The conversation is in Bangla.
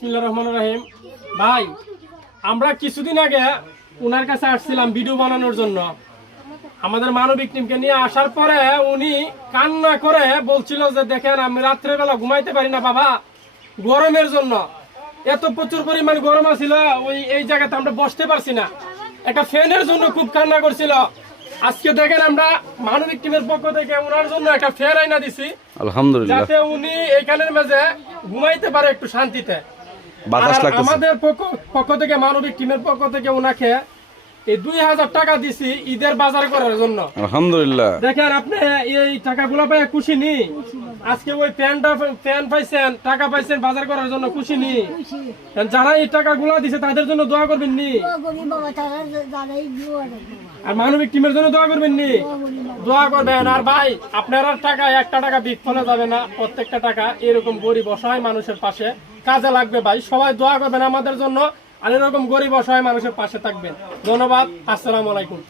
বিসমিল্লাহির রহমানির রহিম। ভাই, আমরা কিছুদিন আগে ওনার কাছে আসছিলাম ভিডিও বানানোর জন্য। আমাদের মানবিক টিমকে নিয়ে আসার পরে উনি কান্না করে বলছিল যে দেখেন আমি রাত্রেবেলা ঘুমাইতে পারি না বাবা, গরমের জন্য। এত প্রচুর পরিমাণ গরম আছিল, এই জায়গাতে আমরা বসতে পারছি না। একটা ফ্যানের জন্য খুব কান্না করছিল। আজকে দেখেন আমরা মানবিক টিমের পক্ষ থেকে ওনার জন্য একটা ফ্যান আইনা দিছি, আলহামদুলিল্লাহ, যাতে উনি এইখানের মাঝে ঘুমাইতে পারে একটু শান্তিতে। বাতাস আর লাগতেছে। আমাদের পক্ষ থেকে মানবিক টিমের পক্ষ থেকে ওনাকে এই 2000 টাকা দিছি ঈদের বাজার করার জন্য। আলহামদুলিল্লাহ, দেখেন আপনি এই টাকাগুলো পাই খুশি নি? আজকে ওই ফ্যান পাইছেন, টাকা পাইছেন বাজার করার জন্য, খুশি নি? যারা এই টাকাগুলো দিছে তাদের জন্য দোয়া করবেন নি? আর মানবিক টিমের জন্য দোয়া করবেন নি? দোয়া করবেন। আর ভাই, আপনার টাকা একটা টাকা বিফলে যাবে না, প্রত্যেকটা টাকা এরকম গরিব অসহায় মানুষের পাশে কাজে লাগবে। ভাই, সবাই দোয়া করবেন আমাদের জন্য, আর এরকম গরিব অসহায় মানুষের পাশে থাকবেন। ধন্যবাদ, আসসালামু আলাইকুম।